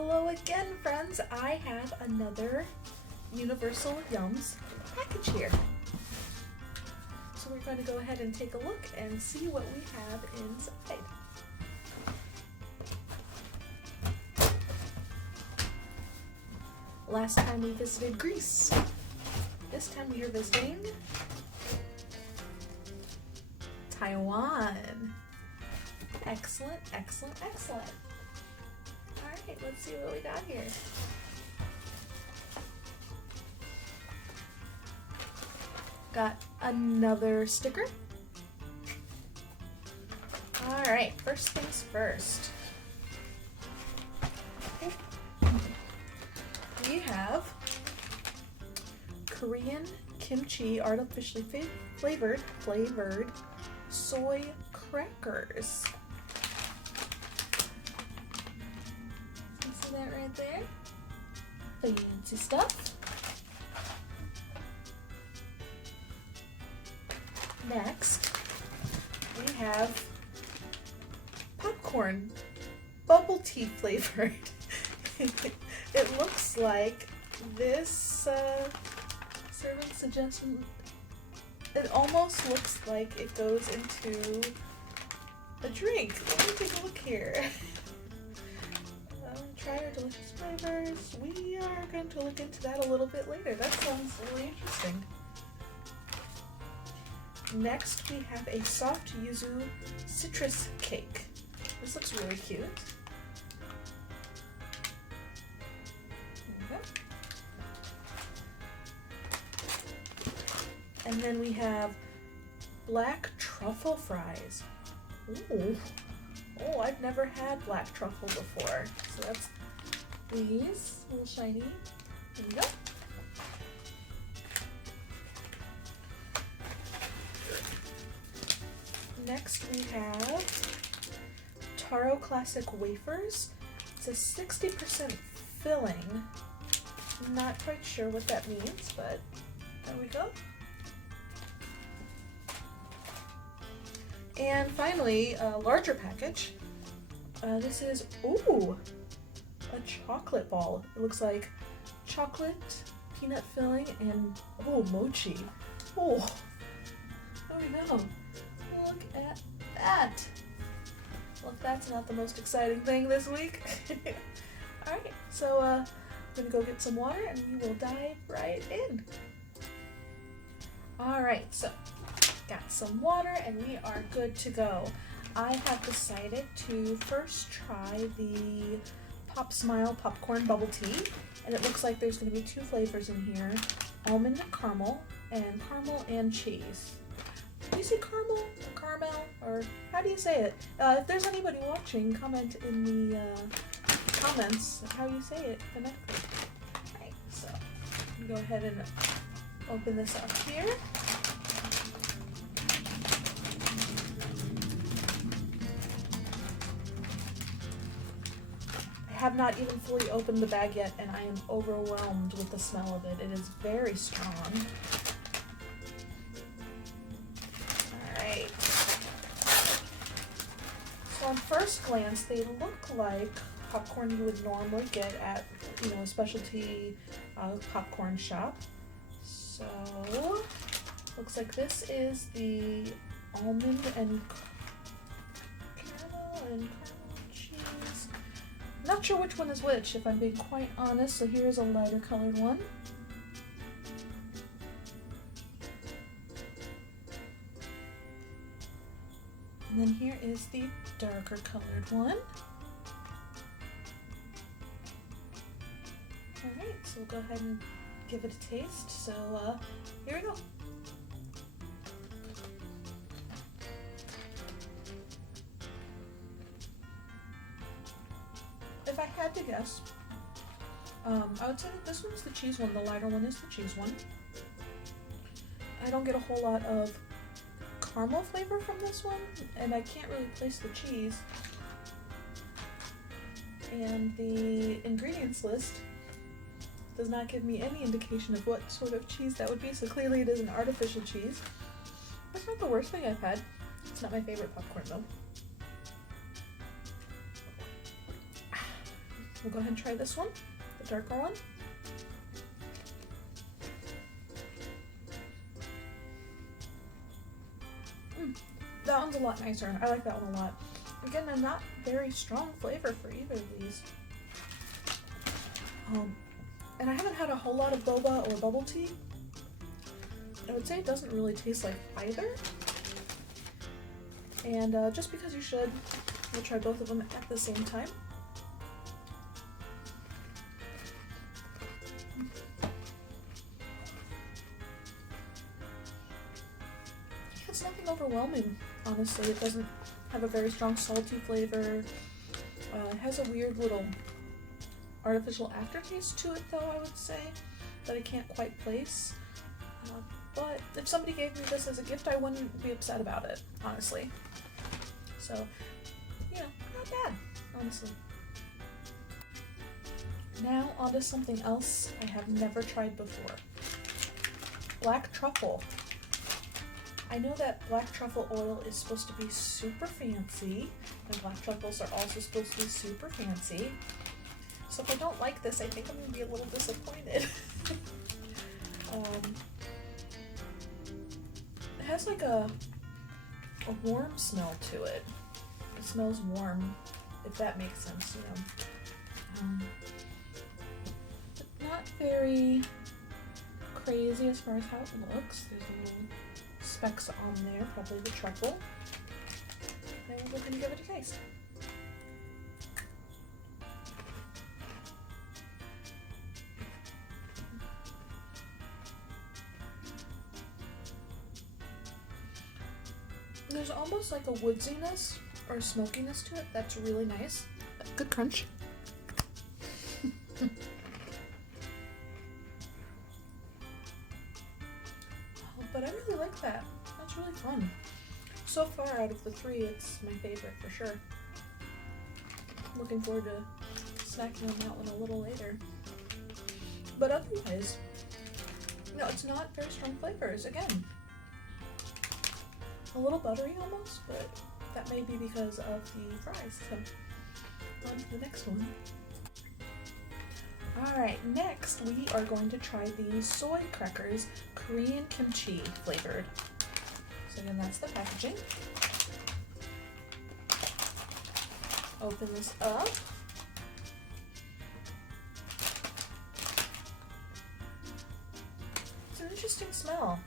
Hello again, friends. I have another Universal Yums package here. So we're going to go ahead and take a look and see what we have inside. Last time we visited Greece. This time we are visiting Taiwan. Excellent, excellent, excellent. Alright, let's see what we got here. Got another sticker. Alright, first things first. We have Korean kimchi artificially flavored soy crackers. You see that right there? Fancy stuff. Next, we have popcorn, bubble tea flavored. It looks like this serving suggestion, it almost looks like it goes into a drink. Let me take a look here. Try our delicious flavors. We are going to look into that a little bit later. That sounds really interesting. Next, we have a soft yuzu citrus cake. This looks really cute. And then we have black truffle fries. Ooh. Oh, I've never had black truffle before. So that's these, a little shiny. There we go. Next we have Taro Classic Wafers. It's a 60% filling. Not quite sure what that means, but there we go. And finally, a larger package. This is, ooh, a chocolate ball. It looks like chocolate, peanut filling, and, oh, mochi. Oh, there we go. Look at that. Well, if that's not the most exciting thing this week. Alright, so I'm gonna go get some water and we will dive right in. Alright, so got some water and we are good to go. I have decided to first try the Pop Smile popcorn bubble tea, and it looks like there's going to be two flavors in here, almond and caramel and cheese. Do you say caramel or caramel, or how do you say it? If there's anybody watching, comment in the comments how you say it phonetically. Alright, so I'm going to go ahead and open this up here. I have not even fully opened the bag yet, and I am overwhelmed with the smell of it. It is very strong. Alright. So on first glance, they look like popcorn you would normally get at, a specialty popcorn shop. So, looks like this is the almond and caramel cheese. Not sure which one is which, if I'm being quite honest, so here's a lighter colored one. And then here is the darker colored one. Alright, so we'll go ahead and give it a taste. So here we go. If I had to guess, I would say that this one's the cheese one. The lighter one is the cheese one. I don't get a whole lot of caramel flavor from this one, and I can't really place the cheese. And the ingredients list does not give me any indication of what sort of cheese that would be, so clearly it is an artificial cheese. That's not the worst thing I've had. It's not my favorite popcorn though. We'll go ahead and try this one, the darker one. That one's a lot nicer. I like that one a lot. Again, a not very strong flavor for either of these. And I haven't had a whole lot of boba or bubble tea. I would say it doesn't really taste like either. And just because you should, we'll try both of them at the same time. It's nothing overwhelming, honestly. It doesn't have a very strong salty flavor. It has a weird little artificial aftertaste to it, though, I would say, that I can't quite place. But if somebody gave me this as a gift, I wouldn't be upset about it, honestly. So, you know, not bad, honestly. Now onto something else I have never tried before. Black truffle. I know that black truffle oil is supposed to be super fancy, and black truffles are also supposed to be super fancy. So if I don't like this, I think I'm going to be a little disappointed. It has like a warm smell to it. It smells warm, if that makes sense, you know. But not very crazy as far as how it looks. There's little specks on there, probably the truffle. And we'll go ahead and give it a taste. There's almost like a woodsiness or smokiness to it that's really nice. Good crunch. But I really like that. That's really fun. So far out of the three, it's my favorite for sure. Looking forward to snacking on that one a little later. But otherwise, no, it's not very strong flavors. Again, a little buttery almost, but that may be because of the fries. So on to the next one. Alright, next we are going to try the soy crackers, Korean kimchi flavored. So again, that's the packaging. Open this up. It's an interesting smell.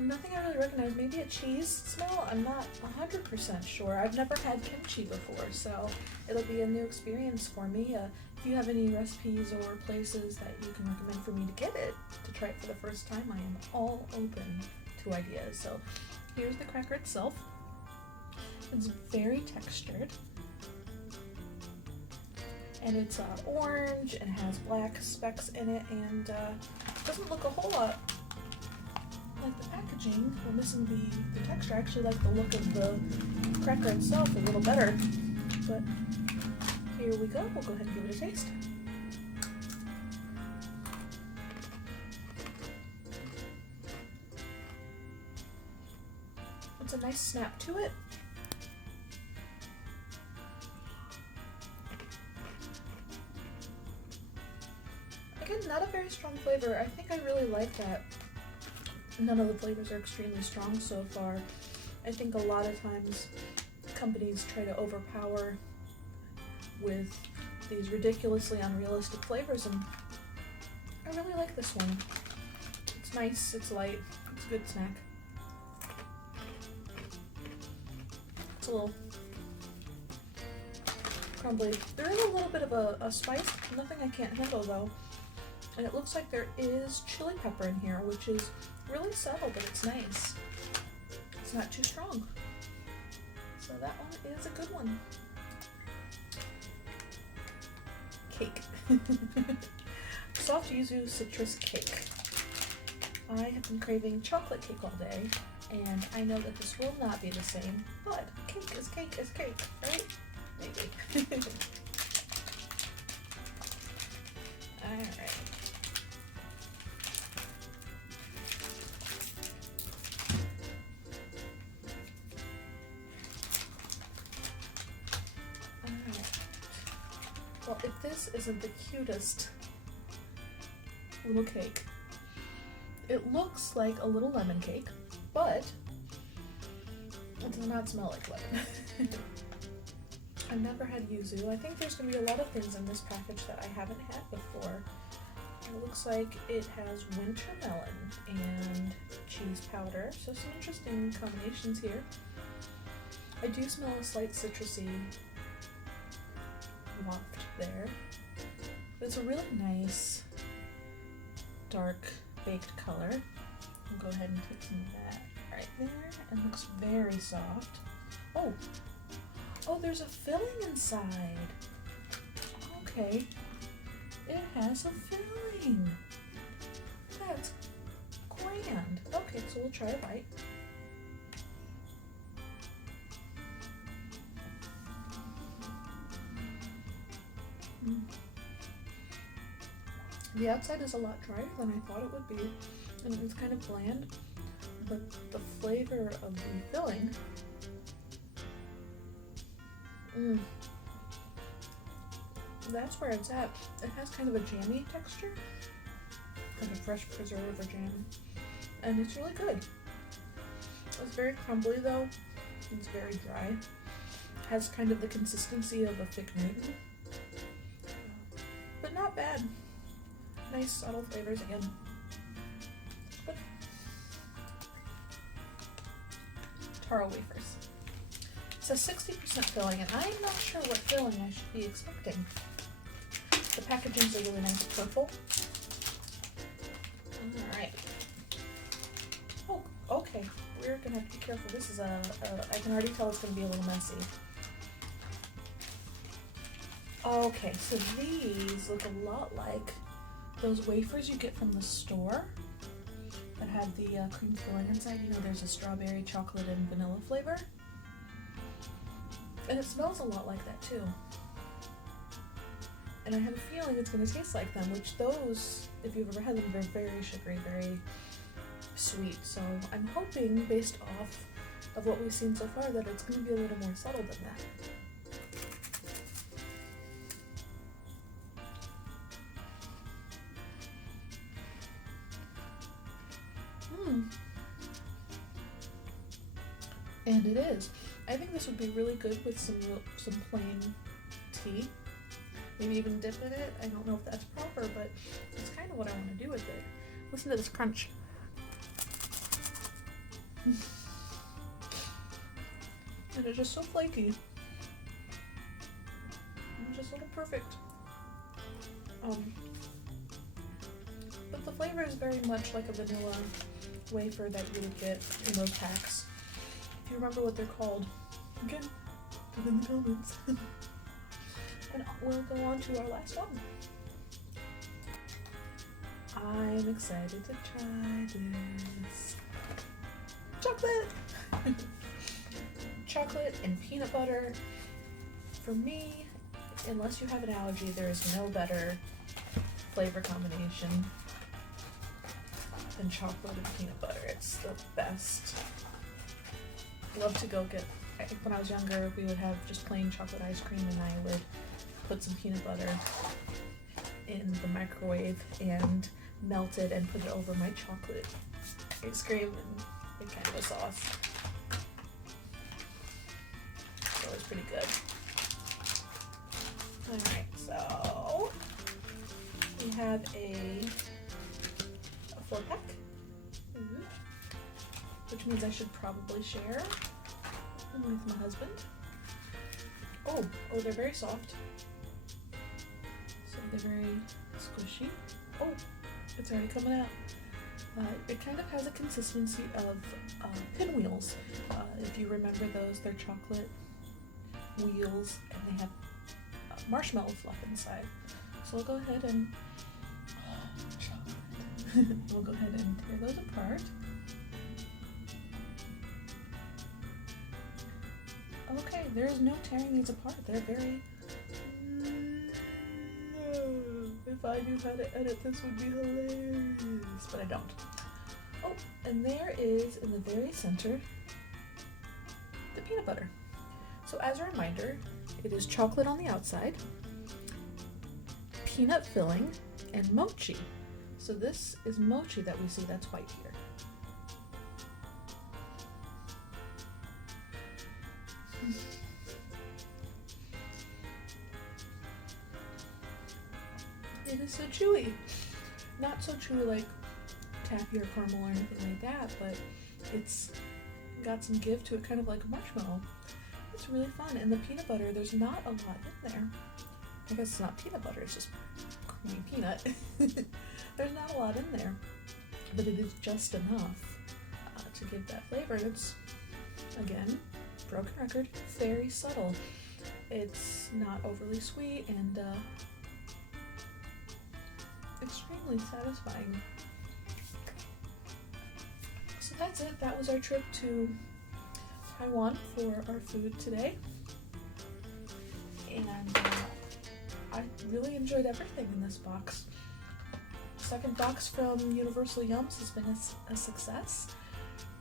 Nothing I really recognize. Maybe a cheese smell? I'm not 100% sure. I've never had kimchi before, so it'll be a new experience for me. If you have any recipes or places that you can recommend for me to get it, to try it for the first time, I am all open to ideas. So here's the cracker itself. It's very textured. And it's orange and has black specks in it, and doesn't look a whole lot like the packaging. We're missing the texture. I actually like the look of the cracker itself a little better. But here we go. We'll go ahead and give it a taste. It's a nice snap to it. Again, not a very strong flavor. I think I really like that none of the flavors are extremely strong so far. I think a lot of times companies try to overpower with these ridiculously unrealistic flavors, and I really like this one. It's nice, it's light, it's a good snack. It's a little crumbly. There is a little bit of a spice, nothing I can't handle though. And it looks like there is chili pepper in here, which is really subtle, but it's nice. It's not too strong. So that one is a good one. Cake. Soft yuzu citrus cake. I have been craving chocolate cake all day, and I know that this will not be the same, but cake is cake is cake, right? Maybe. Alright. Well, if this isn't the cutest little cake, it looks like a little lemon cake, but it does not smell like lemon. I've never had yuzu. I think there's going to be a lot of things in this package that I haven't had before. It looks like it has winter melon and cheese powder, so some interesting combinations here. I do smell a slight citrusy waft there. It's a really nice dark baked color. I'll go ahead and take some of that right there. It looks very soft. Oh, there's a filling inside. Okay, it has a filling. That's grand. Okay, so we'll try a bite. The outside is a lot drier than I thought it would be, and it's kind of bland, but the flavor of the filling, that's where it's at. It has kind of a jammy texture, like a fresh preserve or jam, and it's really good. It's very crumbly though, it's very dry. It has kind of the consistency of a thick Newton, but not bad. Nice subtle flavors again. Good. Taro wafers. It says 60% filling, and I'm not sure what filling I should be expecting. The packaging's a really nice purple. Alright. Oh, okay. We're gonna have to be careful. This is I can already tell it's gonna be a little messy. Okay, so these look a lot like those wafers you get from the store that have the cream filling inside. You know, there's a strawberry, chocolate, and vanilla flavor. And it smells a lot like that too. And I have a feeling it's going to taste like them, which those, if you've ever had them, they're very sugary, very sweet. So I'm hoping, based off of what we've seen so far, that it's going to be a little more subtle than that. And it is. I think this would be really good with some plain tea. Maybe even dip in it. I don't know if that's proper, but it's kind of what I want to do with it. Listen to this crunch. And it's just so flaky. It's just a little perfect. But the flavor is very much like a vanilla wafer that you would get in those packs. If you remember what they're called, again, put in the comments. And we'll go on to our last one. I'm excited to try this. Chocolate! Chocolate and peanut butter. For me, unless you have an allergy, there is no better flavor combination than chocolate and peanut butter. It's the best. Love to go get, I think when I was younger, we would have just plain chocolate ice cream, and I would put some peanut butter in the microwave and melt it and put it over my chocolate ice cream and make kind of a sauce. So it's pretty good. Alright, so we have a 4-pack, which means I should probably share with my husband. Oh, they're very soft. So they're very squishy. Oh, it's already coming out. It kind of has a consistency of pinwheels. If you remember those, they're chocolate wheels, and they have marshmallow fluff inside. So we'll go ahead and chocolate. We'll go ahead and tear those apart. Okay, there's no tearing these apart. They're very... If I knew how to edit, this would be hilarious, but I don't. Oh, and there is, in the very center, the peanut butter. So as a reminder, it is chocolate on the outside, peanut filling and mochi. So this is mochi that we see that's white here. It is so chewy. Not so chewy like taffy or caramel or anything like that, but it's got some give to it, kind of like a marshmallow. It's really fun. And the peanut butter, there's not a lot in there. I guess it's not peanut butter, it's just creamy peanut. There's not a lot in there, but it is just enough to give that flavor. It's, again, broken record, very subtle. It's not overly sweet and extremely satisfying. So that's it. That was our trip to Taiwan for our food today. And I really enjoyed everything in this box. Second box from Universal Yums has been a success.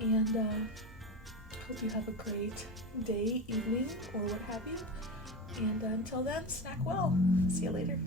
And hope you have a great day, evening, or what have you. And until then, snack well. See you later.